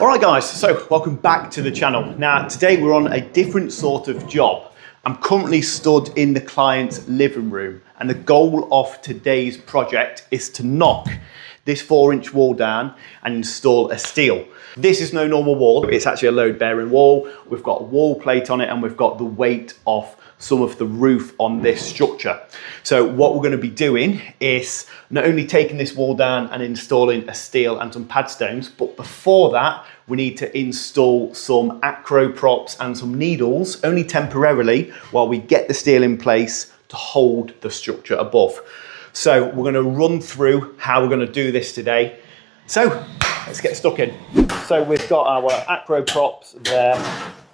All right guys, so welcome back to the channel. Now today we're on a different sort of job. I'm currently stood in the client's living room and the goal of today's project is to knock this 4-inch wall down and install a steel. This is no normal wall, it's actually a load bearing wall. We've got a wall plate on it and we've got the weight of some of the roof on this structure. So what we're going to be doing is not only taking this wall down and installing a steel and some pad stones, but before that we need to install some acro props and some needles, only temporarily, while we get the steel in place to hold the structure above. So we're going to run through how we're going to do this today. So let's get stuck in. So we've got our acro props there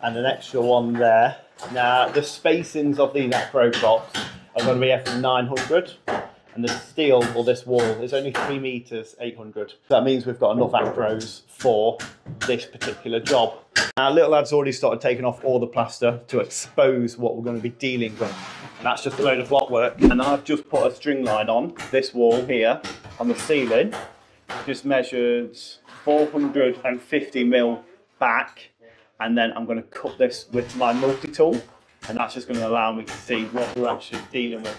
and an extra one there. Now the spacings of these acro props are going to be F900 and the steel, or this wall, is only 3 meters 800. That means we've got enough acros for this particular job. Our little lad's already started taking off all the plaster to expose what we're going to be dealing with. And that's just a load of block work. And I've just put a string line on this wall here on the ceiling. Just measured 450 mil back. And then I'm going to cut this with my multi-tool, and that's just going to allow me to see what we're actually dealing with.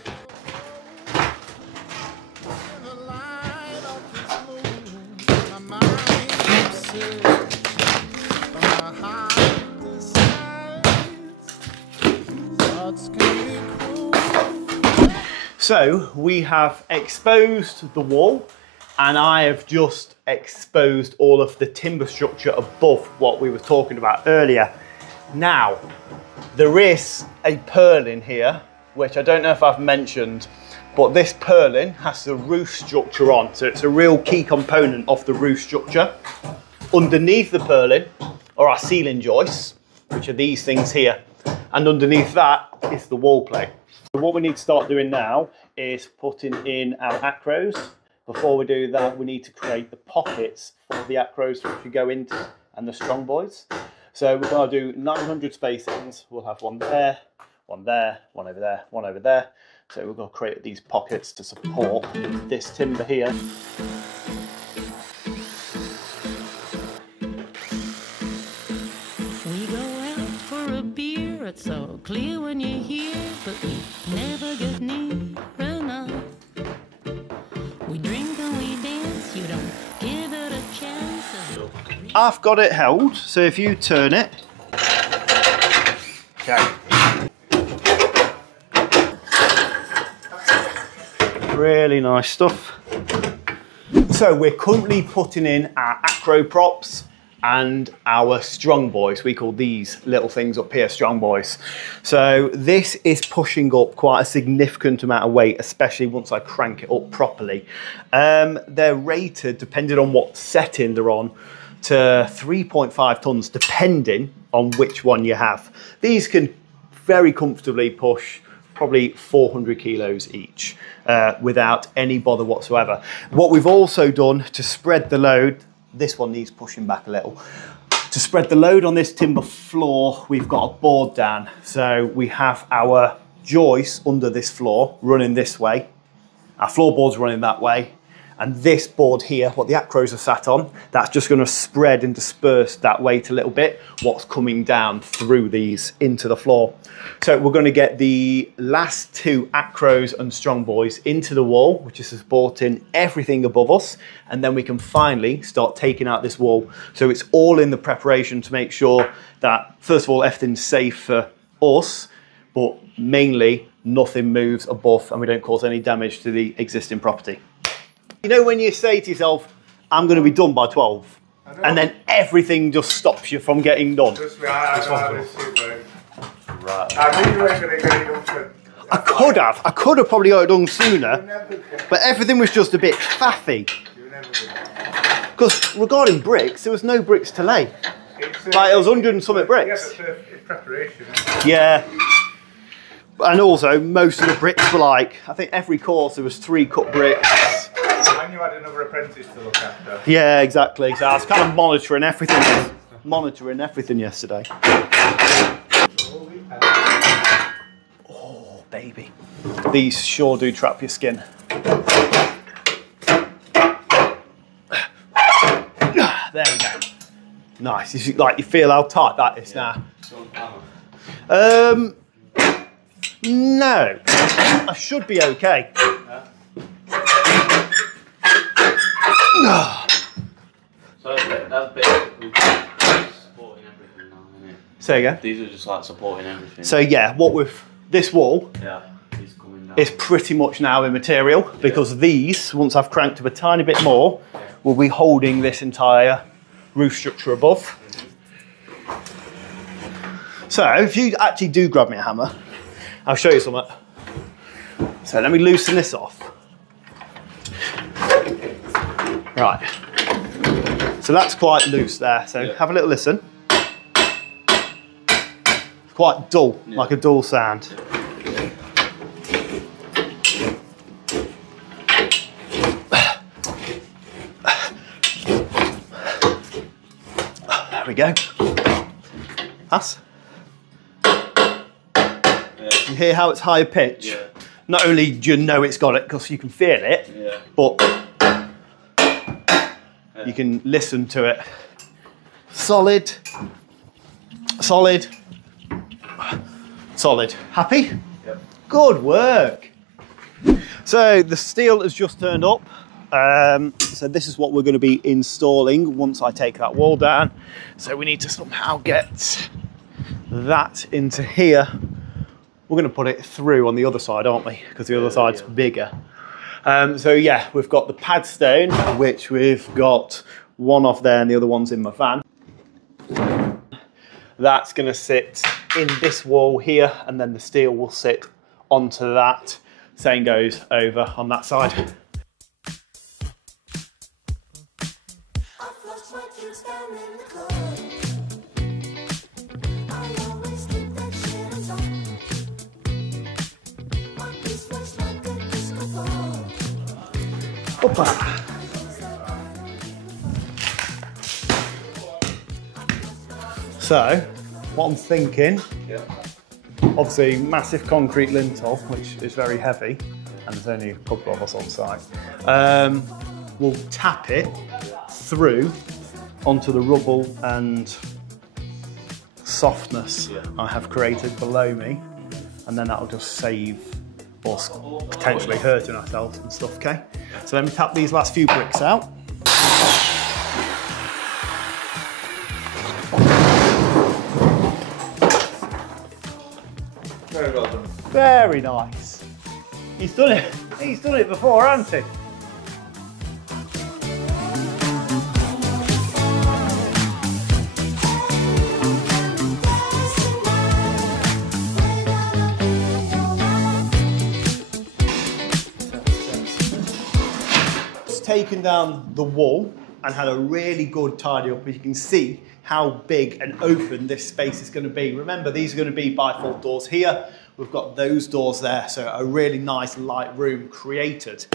So we have exposed the wall, and I have just exposed all of the timber structure above what we were talking about earlier. Now, there is a purlin here, which I don't know if I've mentioned, but this purlin has the roof structure on, so it's a real key component of the roof structure. Underneath the purlin are our ceiling joists, which are these things here, and underneath that is the wall plate. So what we need to start doing now is putting in our acros. Before we do that, we need to create the pockets for the acros which we go into and the strong boys. So we're going to do 900 spacings. We'll have one there, one there, one over there, one over there. So we're going to create these pockets to support this timber here. We go out for a beer, it's so clear when you're here, but we never get near enough. We drink and we dance, you don't give it a chance. I've got it held, so if you turn it. Okay. Really nice stuff. So we're currently putting in our acro props and our strong boys. We call these little things up here strong boys. So this is pushing up quite a significant amount of weight, especially once I crank it up properly. They're rated, depending on what setting they're on, to 3.5 tons, depending on which one you have. These can very comfortably push probably 400 kilos each without any bother whatsoever. What we've also done to spread the load, this one needs pushing back a little. To spread the load on this timber floor, we've got a board down. So we have our joists under this floor running this way. Our floorboard's running that way. And this board here, what the acros are sat on, that's just going to spread and disperse that weight a little bit, what's coming down through these into the floor. So we're going to get the last 2 acros and strong boys into the wall, which is supporting everything above us, and then we can finally start taking out this wall. So it's all in the preparation to make sure that, first of all, everything's safe for us, but mainly nothing moves above and we don't cause any damage to the existing property. You know when you say to yourself, I'm going to be done by 12, and then everything just stops you from getting done? Right. I knew you weren't going to get it done for... I could have probably got it done sooner, but everything was just a bit faffy. Because regarding bricks, there was no bricks to lay. Like it was 100 and something bricks. Yeah, but it's preparation. Yeah. And also, most of the bricks were like, I think every course there was 3 cut bricks. And you had another apprentice to look after. Yeah, exactly. So I was kind of monitoring everything yesterday. Oh, baby. These sure do trap your skin. There we go. Nice. You feel how tight that is now. No, I should be okay. So that's basically supporting everything now, isn't it? Say again? These are just like supporting everything. So yeah, what with this wall is coming down. is pretty much now immaterial because these, once I've cranked up a tiny bit more, will be holding this entire roof structure above. So if you actually do grab me a hammer, I'll show you something. So let me loosen this off. Right. So that's quite loose there. So have a little listen. It's quite dull, like a dull sound. There we go. That's. You hear how it's higher pitch? Yeah. Not only do you know it's got it because you can feel it, but you can listen to it. Solid, solid, solid. Happy? Yep. Good work. So the steel has just turned up. So this is what we're going to be installing once I take that wall down. So we need to somehow get that into here. We're going to put it through on the other side, aren't we? Because the other side's bigger. So yeah, we've got the pad stone, which we've got one off there and the other one's in my van. That's going to sit in this wall here, and then the steel will sit onto that. Same goes over on that side. So, what I'm thinking, obviously massive concrete lintel, which is very heavy, and there's only a couple of us on site. We'll tap it through onto the rubble and softness I have created below me, and then that'll just save us potentially hurting ourselves and stuff, okay? So let me tap these last few bricks out. Very well done. Very nice. He's done it. He's done it before, hasn't he? Taken down the wall and had a really good tidy up. You can see how big and open this space is going to be. Remember, these are going to be bifold doors here. We've got those doors there, so a really nice light room created.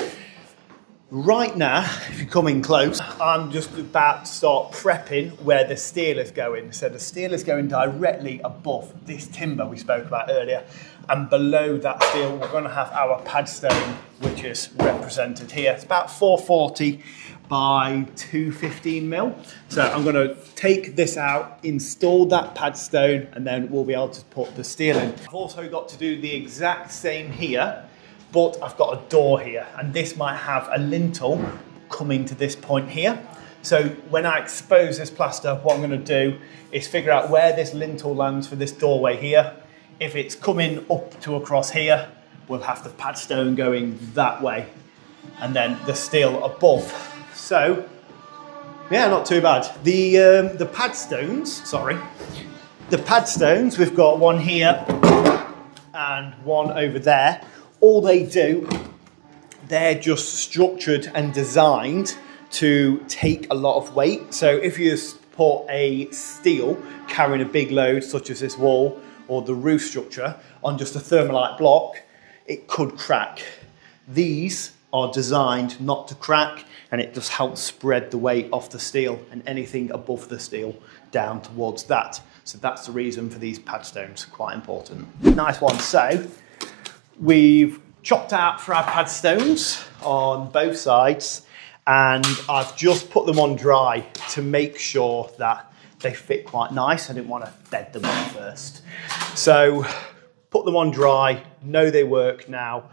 Right now, if you come in close, I'm just about to start prepping where the steel is going. So the steel is going directly above this timber we spoke about earlier. And below that steel, we're going to have our pad stone, which is represented here. It's about 440 by 215 mil. So I'm going to take this out, install that pad stone, and then we'll be able to put the steel in. I've also got to do the exact same here, but I've got a door here, and this might have a lintel coming to this point here. So when I expose this plaster, what I'm going to do is figure out where this lintel lands for this doorway here. If it's coming up to across here, we'll have the pad stone going that way, and then the steel above. So, yeah, not too bad. The pad stones, we've got one here and one over there. All they do, they're just structured and designed to take a lot of weight. So if you put a steel carrying a big load, such as this wall, or the roof structure on just a thermalite block, it could crack. These are designed not to crack, and it just helps spread the weight off the steel and anything above the steel down towards that. So that's the reason for these pad stones, quite important. Nice one. So we've chopped out for our pad stones on both sides, and I've just put them on dry to make sure that they fit quite nice. I didn't want to bed them on first. So put them on dry, know they work now.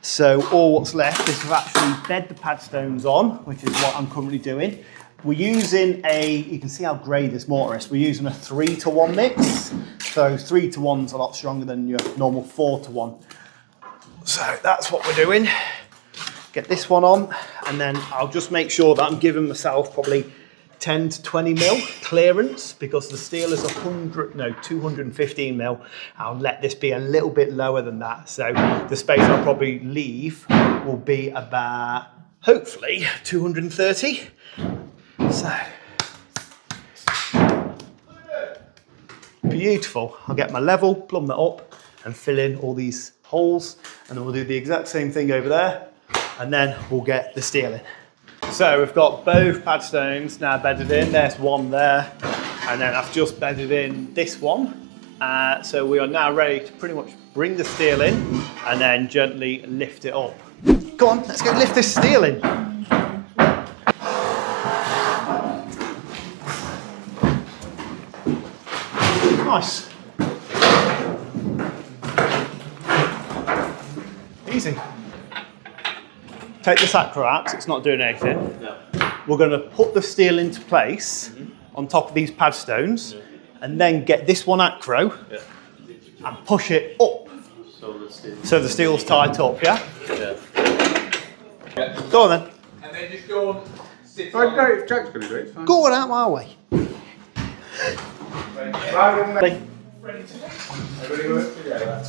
So all what's left is to actually bed the pad stones on, which is what I'm currently doing. We're using you can see how grey this mortar is. We're using a 3-to-1 mix. So 3-to-1's a lot stronger than your normal 4-to-1. So that's what we're doing. Get this one on, and then I'll just make sure that I'm giving myself probably 10 to 20 mil clearance, because the steel is 215 mil. I'll let this be a little bit lower than that. So the space I'll probably leave will be about, hopefully, 230. So, beautiful. I'll get my level, plumb that up, and fill in all these holes, and then we'll do the exact same thing over there, and then we'll get the steel in. So we've got both pad stones now bedded in. There's one there, and then I've just bedded in this one. So we are now ready to pretty much bring the steel in and then gently lift it up. Go on, let's go lift this steel in. Nice. Easy. Take this acro out, 'cause it's not doing anything. Yeah. We're going to put the steel into place on top of these pad stones, and then get this one acro and push it up so the steel's tight up, yeah? Yeah. Go on then. And then just go on. Sit on. No, if Jack's going to do it, it's fine. Go on out my way. Ready? Everybody work together.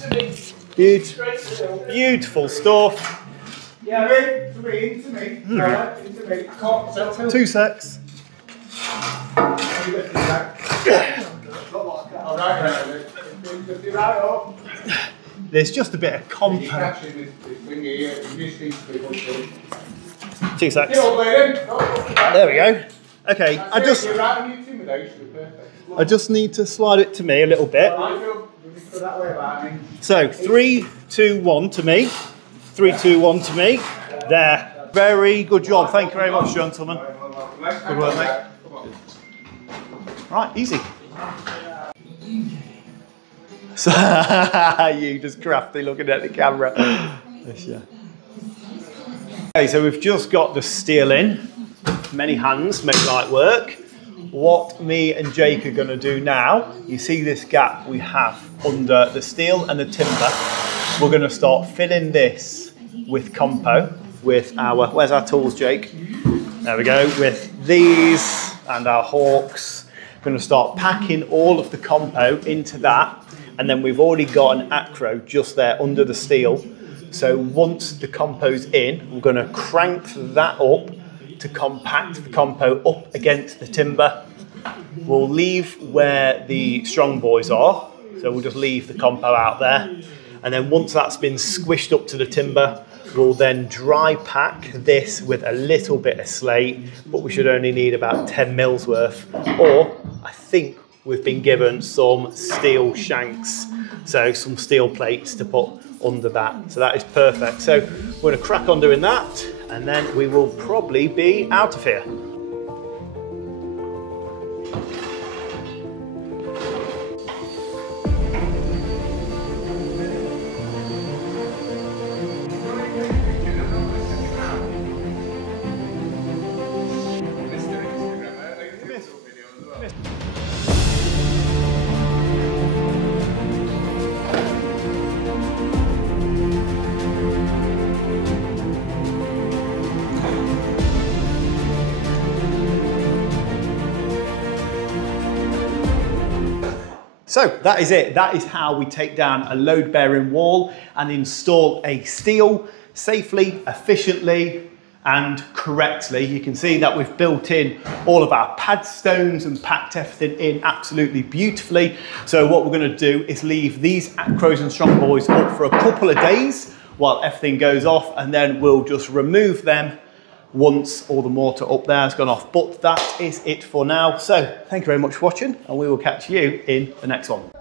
Beautiful stuff. Yeah, into me. Right, into me. I can't. 2 secs. There's just a bit of compound. 2 secs. There we go. Okay, I just need to slide it to me a little bit. So 3, 2, 1 to me. 3, 2, 1 to me. There. Very good job. Thank you very much, gentlemen. Good work, mate. Right, easy. So, you just crafty looking at the camera. Okay, so we've just got the steel in. Many hands make light work. What me and Jake are going to do now, you see this gap we have under the steel and the timber. We're going to start filling this with compo, with our, where's our tools, Jake? There we go, with these and our hawks. We're going to start packing all of the compo into that, and then we've already got an acro just there under the steel. So once the compo's in, we're going to crank that up to compact the compo up against the timber. We'll leave where the strong boys are, so we'll just leave the compo out there. And then once that's been squished up to the timber, we'll then dry pack this with a little bit of slate, but we should only need about 10 mils worth. Or I think we've been given some steel shanks, so some steel plates to put under that. So that is perfect. So we're going to crack on doing that, and then we will probably be out of here. So that is it. That is how we take down a load-bearing wall and install a steel safely, efficiently, and correctly. You can see that we've built in all of our pad stones and packed everything in absolutely beautifully. So what we're going to do is leave these acros and strong boys up for a couple of days while everything goes off, and then we'll just remove them once all the mortar up there has gone off. But that is it for now. So thank you very much for watching, and we will catch you in the next one.